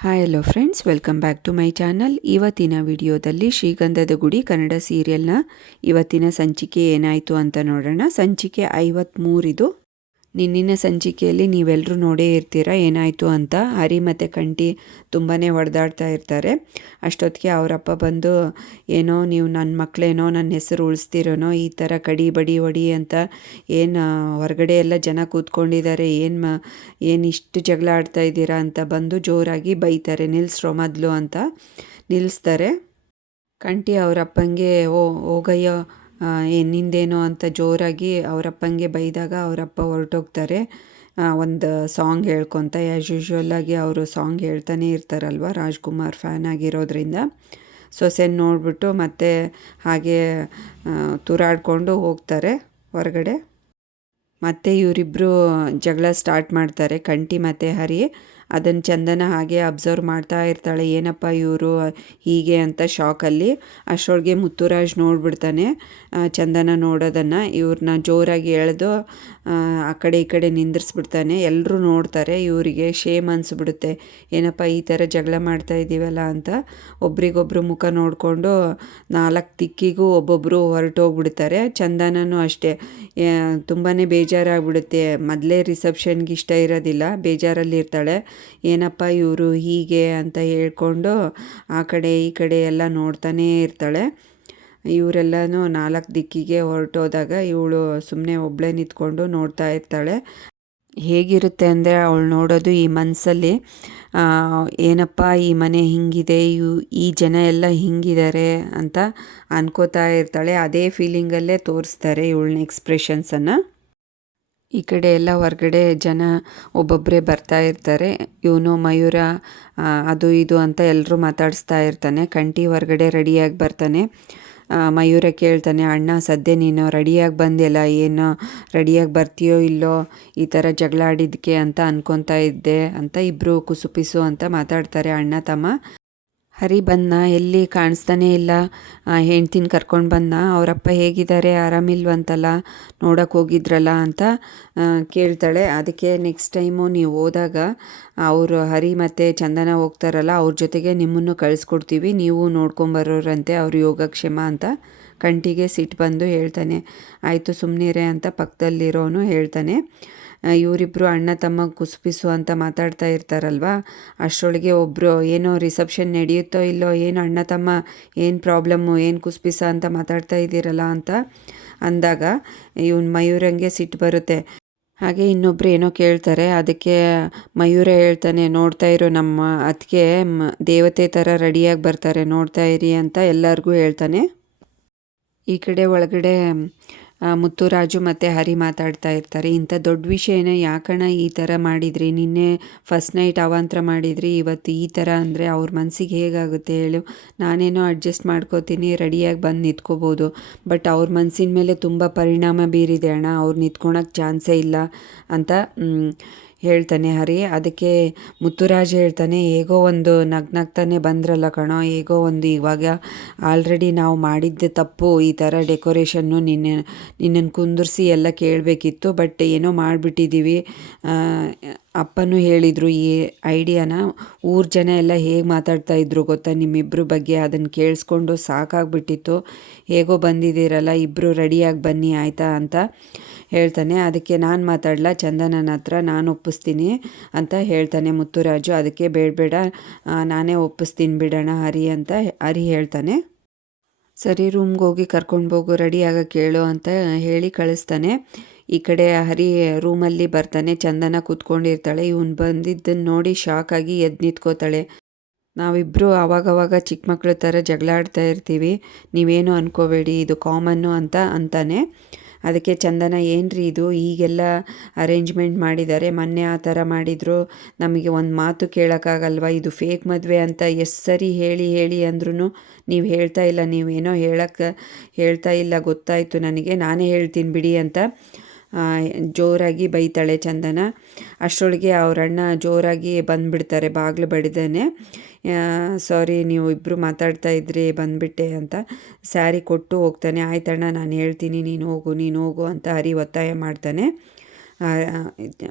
Hi hello friends welcome back to my channel ಇವತ್ತಿನ ವಿಡಿಯೋದಲ್ಲಿ ಶ್ರೀಗಂಧದ ಗುಡಿ ಕನ್ನಡ ಸೀರಿಯಲ್ನ ಇವತ್ತಿನ ಸಂಚಿಕೆ ಏನಾಯಿತು ಅಂತ ನೋಡೋಣ. ಸಂಚಿಕೆ ಐವತ್ತ್ಮೂರಿದು ನಿನ್ನಿನ ಸಂಚಿಕೆಯಲ್ಲಿ ನೀವೆಲ್ಲರೂ ನೋಡೇ ಇರ್ತೀರ, ಏನಾಯಿತು ಅಂತ ಹರಿ ಮತ್ತು ಕಂಟಿ ತುಂಬಾ ಹೊಡೆದಾಡ್ತಾ ಇರ್ತಾರೆ. ಅಷ್ಟೊತ್ತಿಗೆ ಅವರಪ್ಪ ಬಂದು, ಏನೋ ನೀವು ನನ್ನ ಮಕ್ಕಳೇನೋ ನನ್ನ ಹೆಸರು ಉಳಿಸ್ತಿರೋನೋ, ಈ ಥರ ಕಡಿ ಬಡಿ ಹೊಡಿ ಅಂತ ಏನು ಹೊರಗಡೆ ಎಲ್ಲ ಜನ ಕೂತ್ಕೊಂಡಿದ್ದಾರೆ, ಏನು ಏನು ಇಷ್ಟು ಜಗಳ ಆಡ್ತಾ ಇದ್ದೀರಾ ಅಂತ ಬಂದು ಜೋರಾಗಿ ಬೈತಾರೆ ನಿಲ್ಲಿಸ್ರೋ ಮೊದಲು ಅಂತ ನಿಲ್ಲಿಸ್ತಾರೆ ಕಂಟಿ ಅವರಪ್ಪಂಗೆ, ಓ ಹೋಗಯ್ಯೋ ಏನು ನಿಂದೇನೋ ಅಂತ ಜೋರಾಗಿ ಅವರಪ್ಪಂಗೆ ಬೈದಾಗ ಅವರಪ್ಪ ಹೊರಟೋಗ್ತಾರೆ. ಒಂದು ಸಾಂಗ್ ಹೇಳ್ಕೊತ ಆ್ಯಸ್ ಯೂಶ್ವಲ್ಲಾಗಿ ಅವರು ಸಾಂಗ್ ಹೇಳ್ತಾನೆ ಇರ್ತಾರಲ್ವ, ರಾಜ್ಕುಮಾರ್ ಫ್ಯಾನ್ ಆಗಿರೋದ್ರಿಂದ. ಸೊಸೆನ ನೋಡಿಬಿಟ್ಟು ಮತ್ತೆ ಹಾಗೆ ತೂರಾಡಿಕೊಂಡು ಹೋಗ್ತಾರೆ ಹೊರಗಡೆ. ಮತ್ತೆ ಇವರಿಬ್ಬರು ಜಗಳ ಸ್ಟಾರ್ಟ್ ಮಾಡ್ತಾರೆ, ಕಂಟಿ ಮತ್ತು ಹರಿ. ಅದನ್ನು ಚಂದನ ಹಾಗೆ ಅಬ್ಸರ್ವ್ ಮಾಡ್ತಾ ಇರ್ತಾಳೆ. ಏನಪ್ಪ ಇವರು ಹೀಗೆ ಅಂತ ಶಾಕಲ್ಲಿ ಅಷ್ಟೊಳಗೆ ಮುತ್ತುರಾಜ್ ನೋಡ್ಬಿಡ್ತಾನೆ. ಚಂದನ ನೋಡೋದನ್ನು ಇವ್ರನ್ನ ಜೋರಾಗಿ ಎಳೆದು, ಆ ಕಡೆ ಈ ಕಡೆ ನಿಂದಿರಿಸ್ಬಿಡ್ತಾನೆ. ಎಲ್ಲರೂ ನೋಡ್ತಾರೆ ಇವರಿಗೆ ಶೇಮ್ ಅನಿಸ್ಬಿಡುತ್ತೆ. ಏನಪ್ಪ ಈ ಥರ ಜಗಳ ಮಾಡ್ತಾ ಇದ್ದೀವಲ್ಲ ಅಂತ ಒಬ್ರಿಗೊಬ್ರು ಮುಖ ನೋಡಿಕೊಂಡು ನಾಲ್ಕು ದಿಕ್ಕಿಗೂ ಒಬ್ಬೊಬ್ಬರು ಹೊರಟೋಗ್ಬಿಡ್ತಾರೆ. ಚಂದನೂ ಅಷ್ಟೇ. ತುಂಬಾ ಬೇಜಾರಾಗ್ಬಿಡುತ್ತೆ. ಮೊದಲೇ ರಿಸೆಪ್ಷನ್ಗೆ ಇಷ್ಟ ಇರೋದಿಲ್ಲ. ಬೇಜಾರಲ್ಲಿ ಇರ್ತಾಳೆ ಏನಪ್ಪ ಇವರು ಹೀಗೆ ಅಂತ ಹೇಳ್ಕೊಂಡು ಆ ಕಡೆ ಈ ಕಡೆ ಎಲ್ಲ ನೋಡ್ತಾನೇ ಇರ್ತಾಳೆ. ಇವರೆಲ್ಲನೂ ನಾಲ್ಕು ದಿಕ್ಕಿಗೆ ಹೊರಟೋದಾಗ ಇವಳು ಸುಮ್ಮನೆ ಒಬ್ಬಳೇ ನಿಂತ್ಕೊಂಡು ನೋಡ್ತಾ ಇರ್ತಾಳೆ. ಹೇಗಿರುತ್ತೆ ಅಂದರೆ ಅವಳು ನೋಡೋದು ಈ ಮನಸ್ಸಲ್ಲಿ ಏನಪ್ಪ ಈ ಮನೆ ಹಿಂಗಿದೆ, ಇವು, ಈ ಜನ ಎಲ್ಲ ಹಿಂಗಿದ್ದಾರೆ ಅಂತ ಅನ್ಕೋತಾ ಇರ್ತಾಳೆ. ಅದೇ ಫೀಲಿಂಗಲ್ಲೇ ತೋರಿಸ್ತಾರೆ ಇವಳನ್ನ ಎಕ್ಸ್ಪ್ರೆಷನ್ಸನ್ನು ಈ ಕಡೆ ಎಲ್ಲ ಹೊರಗಡೆ ಜನ ಒಬ್ಬೊಬ್ಬರೇ ಬರ್ತಾ ಇರ್ತಾರೆ. ಇವನು ಮಯೂರ ಅದು ಇದು ಅಂತ ಎಲ್ಲರೂ ಮಾತಾಡಿಸ್ತಾ ಇರ್ತಾನೆ. ಕಂಟಿ ಹೊರಗಡೆ ರೆಡಿಯಾಗಿ ಬರ್ತಾನೆ. ಮಯೂರ ಕೇಳ್ತಾನೆ, ಅಣ್ಣ, ಸದ್ಯ ನೀನು ರೆಡಿಯಾಗಿ ಬಂದಿಲ್ಲ. ಏನು ರೆಡಿಯಾಗಿ ಬರ್ತೀಯೋ ಇಲ್ಲೋ? ಈ ಥರ ಜಗಳ ಆಡಿದ್ದಕ್ಕೆ ಅಂತ ಅನ್ಕೊತಾ ಇದ್ದೆ ಅಂತ ಇಬ್ಬರು ಕುಸುಪಿಸು ಅಂತ ಮಾತಾಡ್ತಾರೆ ಅಣ್ಣ ತಮ್ಮ. ಹರಿ ಬಂದ ಎಲ್ಲಿ ಕಾಣಿಸ್ತಾನೇ ಇಲ್ಲ. ಹೆಂಡ್ತಿನ ಕರ್ಕೊಂಡು ಬಂದ ಅವರಪ್ಪ ಹೇಗಿದ್ದಾರೆ? ಆರಾಮಿಲ್ವಂತಲ್ಲ? ನೋಡೋಕೆ ಹೋಗಿದ್ರಲ್ಲ ಅಂತ ಕೇಳ್ತಾಳೆ. ಅದಕ್ಕೆ ನೆಕ್ಸ್ಟ್ ಟೈಮು ನೀವು ಹೋದಾಗ ಅವರು ಹರಿ ಮತ್ತು ಚಂದನ ಹೋಗ್ತಾರಲ್ಲ, ಅವ್ರ ಜೊತೆಗೆ ನಿಮ್ಮನ್ನು ಕಳಿಸ್ಕೊಡ್ತೀವಿ. ನೀವು ನೋಡ್ಕೊಂಬರೋರಂತೆ ಅವ್ರ ಯೋಗಕ್ಷೇಮ ಅಂತ ಕಂಟಿಗೆ ಸಿಟ್ಟು ಬಂದು ಹೇಳ್ತಾನೆ, ಆಯಿತು ಸುಮ್ಮನಿರೆ ಅಂತ ಪಕ್ಕದಲ್ಲಿರೋನು ಹೇಳ್ತಾನೆ. ಇವರಿಬ್ಬರು ಅಣ್ಣ ತಮ್ಮ ಕುಸುಪಿಸು ಅಂತ ಮಾತಾಡ್ತಾ ಇರ್ತಾರಲ್ವ? ಅಷ್ಟರೊಳಗೆ ಒಬ್ಬರು ಏನೋ ರಿಸೆಪ್ಷನ್ ನಡೆಯುತ್ತೋ ಇಲ್ಲೋ, ಏನು ಅಣ್ಣ ತಮ್ಮ ಏನು ಪ್ರಾಬ್ಲಮ್ಮು, ಏನು ಕುಸುಪಿಸ ಅಂತ ಮಾತಾಡ್ತಾ ಇದ್ದೀರಲ್ಲ ಅಂತ ಅಂದಾಗ ಇವನ್ ಮಯೂರಂಗೆ ಸಿಟ್ಟು ಬರುತ್ತೆ. ಹಾಗೆ ಇನ್ನೊಬ್ರು ಏನೋ ಕೇಳ್ತಾರೆ, ಅದಕ್ಕೆ ಮಯೂರ ಹೇಳ್ತಾನೆ, ನೋಡ್ತಾ ಇರೋ ನಮ್ಮ ಅದಕ್ಕೆ ದೇವತೆ ಥರ ರೆಡಿಯಾಗಿ ಬರ್ತಾರೆ, ನೋಡ್ತಾ ಇರಿ ಅಂತ ಎಲ್ಲರಿಗೂ ಹೇಳ್ತಾನೆ. ಈ ಕಡೆ ಒಳಗಡೆ ಮುತ್ತುರಾಜು ಮತ್ತು ಹರಿ ಮಾತಾಡ್ತಾ ಇರ್ತಾರೆ. ಇಂಥ ದೊಡ್ಡ ವಿಷಯನ ಯಾಕಣ ಈ ಥರ ಮಾಡಿದ್ರಿ? ನಿನ್ನೆ ಫಸ್ಟ್ ನೈಟ್ ಅವಾಂತರ ಮಾಡಿದ್ರಿ, ಇವತ್ತು ಈ ಥರ ಅಂದರೆ ಅವ್ರ ಮನಸ್ಸಿಗೆ ಹೇಗಾಗುತ್ತೆ ಹೇಳು? ನಾನೇನೋ ಅಡ್ಜಸ್ಟ್ ಮಾಡ್ಕೋತೀನಿ ರೆಡಿಯಾಗಿ ಬಂದು ನಿಂತ್ಕೋಬೋದು. ಬಟ್ ಅವ್ರ ಮನಸ್ಸಿನ ಮೇಲೆ ತುಂಬ ಪರಿಣಾಮ ಬೀರಿದೆ ಅಣ್ಣ. ಅವ್ರು ನಿಂತ್ಕೊಳಕ್ಕೆ ಚಾನ್ಸೇ ಇಲ್ಲ ಅಂತ ಹೇಳ್ತಾನೆ ಹರಿ. ಅದಕ್ಕೆ ಮುತ್ತುರಾಜ್ ಹೇಳ್ತಾನೆ, ಹೇಗೋ ಒಂದು ನಗ್ನಗ್ತಾನೆ ಬಂದ್ರಲ್ಲ ಕಣೋ, ಹೇಗೋ ಒಂದು ಇವಾಗ ಆಲ್ರೆಡಿ ನಾವು ಮಾಡಿದ್ದೆ ತಪ್ಪು, ಈ ಥರ ಡೆಕೋರೇಷನ್ನು ನಿನ್ನೆ ನಿನ್ನನ್ನು ಕುಂದಿರ್ಸಿ ಎಲ್ಲ ಕೇಳಬೇಕಿತ್ತು ಬಟ್ ಏನೋ ಮಾಡಿಬಿಟ್ಟಿದ್ದೀವಿ. ಅಪ್ಪನೂ ಹೇಳಿದರು ಈ ಐಡಿಯಾನ. ಊರ ಜನ ಎಲ್ಲ ಹೇಗೆ ಮಾತಾಡ್ತಾ ಇದ್ರು ಗೊತ್ತಾ? ನಿಮ್ಮಿಬ್ಬರ ಬಗ್ಗೆ ಅದನ್ನು ಕೇಳಿಸ್ಕೊಂಡು ಸಾಕಾಗ್ಬಿಟ್ಟಿತ್ತು. ಹೇಗೋ ಬಂದಿದ್ದೀರಲ್ಲ ಇಬ್ಬರು ರೆಡಿಯಾಗಿ ಬನ್ನಿ ಆಯಿತಾ ಅಂತ ಹೇಳ್ತಾನೆ. ಅದಕ್ಕೆ ನಾನು ಮಾತಾಡಲ? ಚಂದನನ ಹತ್ರ ನಾನು ಒಪ್ಪಿಸ್ತೀನಿ ಅಂತ ಹೇಳ್ತಾನೆ ಮುತ್ತುರಾಜು. ಅದಕ್ಕೆ ಬೇಡ ಬೇಡ ನಾನೇ ಒಪ್ಪಿಸ್ತೀನಿ ಬಿಡೋಣ, ಹರಿ ಅಂತ ಹರಿ ಹೇಳ್ತಾನೆ. ಸರಿ ರೂಮ್ಗೆ ಹೋಗಿ ಕರ್ಕೊಂಡು ಹೋಗು, ರೆಡಿ ಆಗಕ್ಕೆ ಕೇಳು ಅಂತ ಹೇಳಿ ಕಳಿಸ್ತಾನೆ. ಈ ಕಡೆ ಹರಿ ರೂಮಲ್ಲಿ ಬರ್ತಾನೆ. ಚಂದನ ಕೂತ್ಕೊಂಡಿರ್ತಾಳೆ. ಇವನು ಬಂದಿದ್ದನ್ನು ನೋಡಿ ಶಾಕ್ ಆಗಿ ಎದ್ದು ನಿಂತ್ಕೋತಾಳೆ. ನಾವಿಬ್ಬರು ಆವಾಗವಾಗ ಚಿಕ್ಕ ಮಕ್ಕಳ ಥರ ಜಗಳಾಡ್ತಾ ಇರ್ತೀವಿ. ನೀವೇನು ಅನ್ಕೋಬೇಡಿ, ಇದು ಕಾಮನ್ನು ಅಂತ ಅಂತಾನೆ. ಅದಕ್ಕೆ ಚಂದನ, ಏನ್ರಿ ಇದು? ಈಗೆಲ್ಲ ಅರೇಂಜ್ಮೆಂಟ್ ಮಾಡಿದ್ದಾರೆ ಮೊನ್ನೆ ಆ ಥರ ಮಾಡಿದರು. ನಮಗೆ ಒಂದು ಮಾತು ಕೇಳೋಕ್ಕಾಗಲ್ವಾ? ಇದು ಫೇಕ್ ಮದುವೆ ಅಂತ ಎಷ್ಟು ಸರಿ ಹೇಳಿ ಹೇಳಿ ಅಂದ್ರೂ ನೀವು ಹೇಳ್ತಾ ಇಲ್ಲ. ನೀವೇನೋ ಹೇಳಕ್ಕೆ ಹೇಳ್ತಾ ಇಲ್ಲ. ಗೊತ್ತಾಯಿತು ನನಗೆ. ನಾನೇ ಹೇಳ್ತೀನಿ ಬಿಡಿ ಅಂತ ಜೋರಾಗಿ ಬೈತಾಳೆ ಚಂದನ. ಅಷ್ಟರೊಳಗೆ ಅವರಣ್ಣ ಜೋರಾಗಿ ಬಂದುಬಿಡ್ತಾರೆ, ಬಾಗಿಲು ಬಡಿದಾನೆ. ಸಾರಿ, ನೀವು ಇಬ್ಬರು ಮಾತಾಡ್ತಾ ಇದ್ರಿ, ಬಂದುಬಿಟ್ಟೆ ಅಂತ. ಸ್ಯಾರಿ ಕೊಟ್ಟು ಹೋಗ್ತಾನೆ. ಆಯ್ತಣ್ಣ, ನಾನು ಹೇಳ್ತೀನಿ, ನೀನು ಹೋಗು ನೀನು ಹೋಗು ಅಂತ ಹರಿ ಒತ್ತಾಯ ಮಾಡ್ತಾನೆ.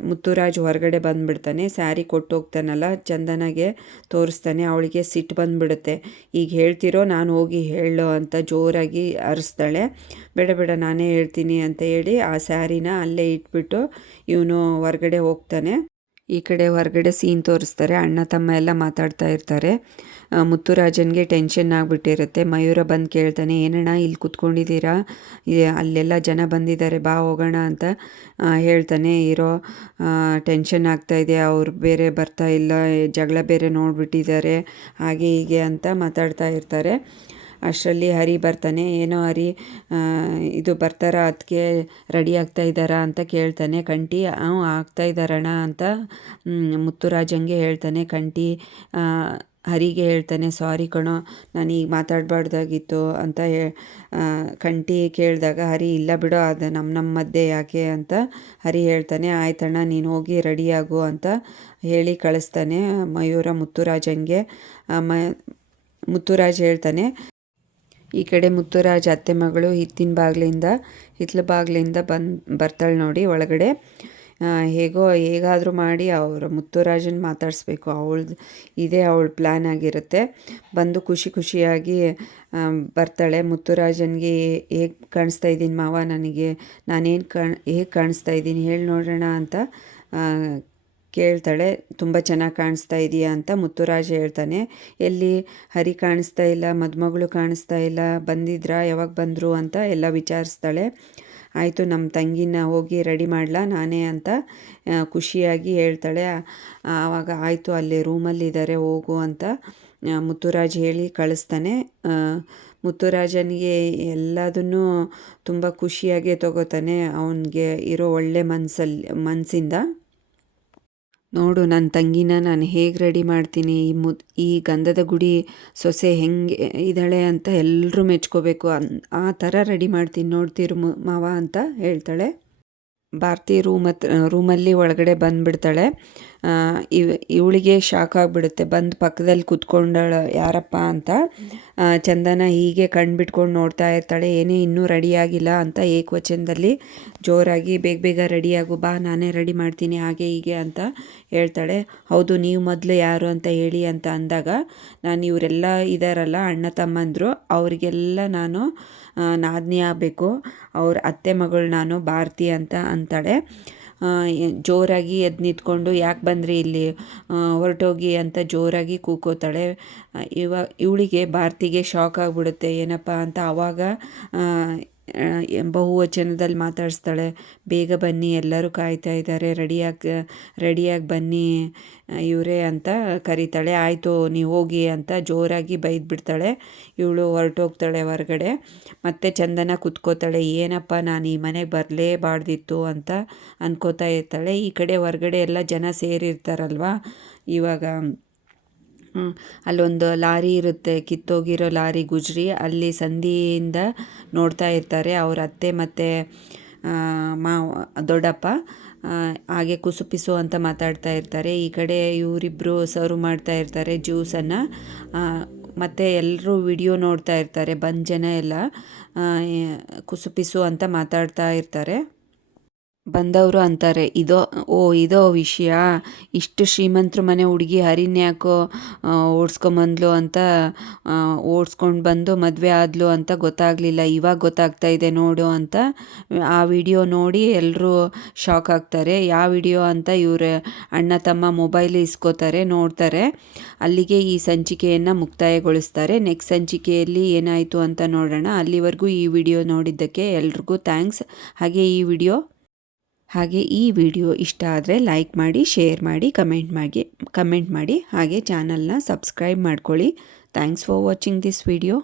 ಮುತ್ತುರಾಜ್ ಹೊರಗಡೆ ಬಂದುಬಿಡ್ತಾನೆ, ಸ್ಯಾರಿ ಕೊಟ್ಟು ಹೋಗ್ತಾನಲ್ಲ ಚಂದನಾಗೆ ತೋರಿಸ್ತಾನೆ, ಅವಳಿಗೆ ಸಿಟ್ಟು ಬಂದುಬಿಡುತ್ತೆ. ಈಗ ಹೇಳ್ತಿರೋ, ನಾನು ಹೋಗಿ ಹೇಳೋ ಅಂತ ಜೋರಾಗಿ ಅರಿಸ್ತಾಳೆ. ಬೇಡ ಬೇಡ, ನಾನೇ ಹೇಳ್ತೀನಿ ಅಂತ ಹೇಳಿ ಆ ಸ್ಯಾರಿನ ಅಲ್ಲೇ ಇಟ್ಬಿಟ್ಟು ಇವನು ಹೊರಗಡೆ ಹೋಗ್ತಾನೆ. ಈ ಕಡೆ ಹೊರಗಡೆ ಸೀನ್ ತೋರಿಸ್ತಾರೆ, ಅಣ್ಣ ತಮ್ಮ ಎಲ್ಲ ಮಾತಾಡ್ತಾ ಇರ್ತಾರೆ. ಮುತ್ತುರಾಜನ್ಗೆ ಟೆನ್ಷನ್ ಆಗಿಬಿಟ್ಟಿರುತ್ತೆ. ಮಯೂರ ಬಂದು ಕೇಳ್ತಾನೆ, ಏನಣ್ಣ, ಇಲ್ಲಿ ಕುತ್ಕೊಂಡಿದ್ದೀರಾ? ಅಲ್ಲೆಲ್ಲ ಜನ ಬಂದಿದ್ದಾರೆ, ಬಾ ಹೋಗೋಣ ಅಂತ. ಹೇಳ್ತಾನೆ, ಇರೋ ಟೆನ್ಷನ್ ಆಗ್ತಾಯಿದೆ ಅವ್ರು ಬೇರೆ ಬರ್ತಾ ಇಲ್ಲ, ಜಗಳ ಬೇರೆ ನೋಡಿಬಿಟ್ಟಿದ್ದಾರೆ, ಹಾಗೆ ಹೀಗೆ ಅಂತ ಮಾತಾಡ್ತಾ ಇರ್ತಾರೆ. ಅಷ್ಟರಲ್ಲಿ ಹರಿ ಬರ್ತಾನೆ, ಏನೋ ಹರಿ ಇದು ಬರ್ತಾರಾ ಅದಕ್ಕೆ ರೆಡಿ ಆಗ್ತಾ ಇದ್ದಾರಾ? ಅಂತ ಕೇಳ್ತಾನೆ. ಕಂಟಿ ಆಗ್ತಾ ಇದ್ದಾರಣ್ಣ ಅಂತ ಮುತ್ತುರಾಜಂಗೆ ಹೇಳ್ತಾನೆ. ಕಂಟಿ ಹರಿಗೆ ಹೇಳ್ತಾನೆ, ಸಾರಿ ಕಣೋ, ನಾನು ಈಗ ಮಾತಾಡಬಾರ್ದಾಗಿತ್ತು ಅಂತ ಹೇ ಕಂಟಿ ಕೇಳಿದಾಗ, ಹರಿ, ಇಲ್ಲ ಬಿಡೋ, ಅದು ನಮ್ಮ ನಮ್ಮ ಮಧ್ಯೆ ಯಾಕೆ? ಅಂತ ಹರಿ ಹೇಳ್ತಾನೆ ಆಯ್ತಣ್ಣ ನೀನು ಹೋಗಿ ರೆಡಿಯಾಗು ಅಂತ ಹೇಳಿ ಕಳಿಸ್ತಾನೆ ಮಯೂರ ಮುತ್ತುರಾಜಂಗೆ. ಮ, ಮುತ್ತುರಾಜ್ ಹೇಳ್ತಾನೆ, ಈ ಕಡೆ ಮುತ್ತುರಾಜ್ ಅತ್ತೆ ಮಗಳು ಹಿತ್ತಿನ ಬಾಗಿಲಿಂದ, ಹಿತ್ಲ ಬಾಗಿಲಿಂದ ಬಂದು, ಬರ್ತಾಳೆ ನೋಡಿ ಒಳಗಡೆ. ಹೇಗೋ ಹೇಗಾದರೂ ಮಾಡಿ ಅವರ ಮುತ್ತುರಾಜನ್ ಮಾತಾಡಿಸ್ಬೇಕು. ಅವಳ್ದು ಇದೇ ಅವಳ ಪ್ಲ್ಯಾನ್ ಆಗಿರುತ್ತೆ. ಬಂದು ಖುಷಿ ಖುಷಿಯಾಗಿ ಬರ್ತಾಳೆ. ಮುತ್ತುರಾಜನ್ಗೆ ಹೇಗೆ ಕಾಣಿಸ್ತಾ ಇದ್ದೀನಿ ಮಾವ ನನಗೆ? ನಾನೇನು ಕಾಣ್, ಹೇಗೆ ಕಾಣಿಸ್ತಾ ಇದ್ದೀನಿ? ಹೇಳಿ ನೋಡೋಣ ಅಂತ ಕೇಳ್ತಾಳೆ. ತುಂಬ ಚೆನ್ನಾಗಿ ಕಾಣಿಸ್ತಾ ಇದೆಯಾ ಅಂತ ಮುತ್ತುರಾಜ ಹೇಳ್ತಾನೆ. ಎಲ್ಲಿ ಹರಿ ಕಾಣಿಸ್ತಾ ಇಲ್ಲ, ಮದುಮಗಳು ಕಾಣಿಸ್ತಾ ಇಲ್ಲ, ಬಂದಿದ್ರಾ? ಯಾವಾಗ ಬಂದರು? ಅಂತ ಎಲ್ಲ ವಿಚಾರಿಸ್ತಾಳೆ. ಆಯಿತು ನಮ್ಮ ತಂಗಿನ ಹೋಗಿ ರೆಡಿ ಮಾಡಲಾ, ನಾನೇ ಅಂತ ಖುಷಿಯಾಗಿ ಹೇಳ್ತಾಳೆ. ಆವಾಗ ಆಯಿತು, ಅಲ್ಲಿ ರೂಮಲ್ಲಿದ್ದಾರೆ ಹೋಗು ಅಂತ ಮುತ್ತುರಾಜ್ ಹೇಳಿ ಕಳಿಸ್ತಾನೆ. ಮುತ್ತುರಾಜನಿಗೆ ಎಲ್ಲದನ್ನು ತುಂಬ ಖುಷಿಯಾಗೇ ತಗೋತಾನೆ. ಅವನಿಗೆ ಇರೋ ಒಳ್ಳೆ ಮನಸ್ಸಲ್ಲಿ ಮನಸ್ಸಿಂದ ನೋಡು ನನ್ನ ತಂಗಿನ ನಾನು ಹೇಗೆ ರೆಡಿ ಮಾಡ್ತೀನಿ? ಈ ಮುದ್ ಈ ಗಂಧದ ಗುಡಿ ಸೊಸೆ ಹೆಂಗೆ ಇದ್ದಾಳೆ ಅಂತ ಎಲ್ಲರೂ ಮೆಚ್ಕೋಬೇಕು. ಅನ್, ಆ ಥರ ರೆಡಿ ಮಾಡ್ತೀನಿ ನೋಡ್ತೀರು ಮಾವ ಅಂತ ಹೇಳ್ತಾಳೆ. ಭಾರತಿ ರೂಮ್ ಹತ್ರ ರೂಮಲ್ಲಿ ಒಳಗಡೆ ಬಂದುಬಿಡ್ತಾಳೆ. ಇವ್, ಇವಳಿಗೆ ಶಾಕ್ ಆಗಿಬಿಡುತ್ತೆ. ಬಂದು ಪಕ್ಕದಲ್ಲಿ ಕುತ್ಕೊಂಡಳ ಯಾರಪ್ಪ ಅಂತ. ಚಂದನ ಹೀಗೆ ಕಣ್ಣು ಬಿಟ್ಕೊಂಡು ನೋಡ್ತಾ ಇರ್ತಾಳೆ. ಏನೇ, ಇನ್ನೂ ರೆಡಿಯಾಗಿಲ್ಲ ಅಂತ ಏಕವಚನದಲ್ಲಿ ಜೋರಾಗಿ, ಬೇಗ ಬೇಗ ರೆಡಿಯಾಗು ಬಾ, ನಾನೇ ರೆಡಿ ಮಾಡ್ತೀನಿ, ಹಾಗೆ ಹೀಗೆ ಅಂತ ಹೇಳ್ತಾಳೆ. ಹೌದು, ನೀವು ಮೊದಲು ಯಾರು ಅಂತ ಹೇಳಿ ಅಂತ ಅಂದಾಗ, ನಾನು ಇವರೆಲ್ಲ ಇದ್ದಾರಲ್ಲ ಅಣ್ಣ ತಮ್ಮಂದರು, ಅವರಿಗೆಲ್ಲ ನಾನು ನಾದಿನಿ ಆಗಬೇಕು. ಅವ್ರ ಅತ್ತೆ ಮಗಳು ನಾನು ಭಾರತಿ ಅಂತ ಅಂತಾಳೆ. ಜೋರಾಗಿ ಎದ್ದು ನಿಂತ್ಕೊಂಡು ಯಾಕೆ ಬಂದ್ರಿ ಇಲ್ಲಿ? ಹೊರಟೋಗಿ ಅಂತ ಜೋರಾಗಿ ಕೂಕೋತಾಳೆ. ಇವ, ಇವಳಿಗೆ ಭಾರತಿಗೆ ಶಾಕ್ ಆಗಿಬಿಡುತ್ತೆ. ಏನಪ್ಪ ಅಂತ ಆವಾಗ ಬಹುವಚನದಲ್ಲಿ ಮಾತಾಡಿಸ್ತಾಳೆ. ಬೇಗ ಬನ್ನಿ, ಎಲ್ಲರೂ ಕಾಯ್ತಾ ಇದ್ದಾರೆ. ರೆಡಿಯಾಗಿ ರೆಡಿಯಾಗಿ ಬನ್ನಿ ಇವರೇ ಅಂತ ಕರೀತಾಳೆ. ಆಯಿತು, ನೀವು ಹೋಗಿ ಅಂತ ಜೋರಾಗಿ ಬೈದ್ಬಿಡ್ತಾಳೆ. ಇವಳು ಹೊರಟೋಗ್ತಾಳೆ ಹೊರಗಡೆ. ಮತ್ತೆ ಚಂದನ ಕುತ್ಕೋತಾಳೆ. ಏನಪ್ಪ, ನಾನು ಈ ಮನೆಗೆ ಬರಲೇಬಾರ್ದಿತ್ತು ಅಂತ ಅನ್ಕೋತಾ ಇರ್ತಾಳೆ. ಈ ಕಡೆ ಹೊರಗಡೆ ಎಲ್ಲ ಜನ ಸೇರಿರ್ತಾರಲ್ವ? ಇವಾಗ ಅಲ್ಲೊಂದು ಲಾರಿ ಇರುತ್ತೆ, ಕಿತ್ತೋಗಿರೋ ಲಾರಿ ಗುಜ್ರಿ. ಅಲ್ಲಿ ಸಂಧಿಯಿಂದ ನೋಡ್ತಾ ಇರ್ತಾರೆ ಅವ್ರ ಅತ್ತೆ ಮತ್ತು ಮಾವ, ದೊಡ್ಡಪ್ಪ. ಹಾಗೆ ಕುಸುಪಿಸು ಅಂತ ಮಾತಾಡ್ತಾ ಇರ್ತಾರೆ. ಈ ಕಡೆ ಇವರಿಬ್ಬರು ಸರ್ವ್ ಮಾಡ್ತಾ ಇರ್ತಾರೆ ಜ್ಯೂಸನ್ನು ಮತ್ತು ಎಲ್ಲರೂ ವಿಡಿಯೋ ನೋಡ್ತಾ ಇರ್ತಾರೆ, ಬಂದು ಜನ ಎಲ್ಲ ಕುಸುಪಿಸು ಅಂತ ಮಾತಾಡ್ತಾ ಇರ್ತಾರೆ. ಬಂದವರು ಅಂತಾರೆ, ಇದೋ, ಓ, ಇದೋ ವಿಷಯ, ಇಷ್ಟು ಶ್ರೀಮಂತರು ಮನೆ ಹುಡುಗಿ ಹರಿನ್ಯಾಕೋ ಓಡಿಸ್ಕೊಂಬಂದ್ಲು ಅಂತ ಓಡಿಸ್ಕೊಂಡು ಬಂದು ಮದುವೆ ಆದ್ಲು ಅಂತ ಗೊತ್ತಾಗಲಿಲ್ಲ, ಇವಾಗ ಗೊತ್ತಾಗ್ತಾ ಇದೆ ನೋಡು ಅಂತ ಆ ವಿಡಿಯೋ ನೋಡಿ ಎಲ್ಲರೂ ಶಾಕ್ ಆಗ್ತಾರೆ. ಯಾವ ವಿಡಿಯೋ ಅಂತ ಇವ್ರ ಅಣ್ಣ ತಮ್ಮ ಮೊಬೈಲ್ ಇಸ್ಕೋತಾರೆ, ನೋಡ್ತಾರೆ. ಅಲ್ಲಿಗೆ ಈ ಸಂಚಿಕೆಯನ್ನು ಮುಕ್ತಾಯಗೊಳಿಸ್ತಾರೆ. ನೆಕ್ಸ್ಟ್ ಸಂಚಿಕೆಯಲ್ಲಿ ಏನಾಯಿತು ಅಂತ ನೋಡೋಣ. ಅಲ್ಲಿವರೆಗೂ ಈ ವಿಡಿಯೋ ನೋಡಿದ್ದಕ್ಕೆ ಎಲ್ರಿಗೂ ಥ್ಯಾಂಕ್ಸ್. ಹಾಗೆ ಈ ವಿಡಿಯೋ ಹಾಗೆ ಈ ವಿಡಿಯೋ ಇಷ್ಟ ಆದರೆ ಲೈಕ್ ಮಾಡಿ ಶೇರ್ ಮಾಡಿ ಕಮೆಂಟ್ ಮಾಡಿ ಕಮೆಂಟ್ ಮಾಡಿ. ಹಾಗೆ ಚಾನಲ್ನ ಸಬ್ಸ್ಕ್ರೈಬ್ ಮಾಡ್ಕೊಳ್ಳಿ. Thanks for watching this video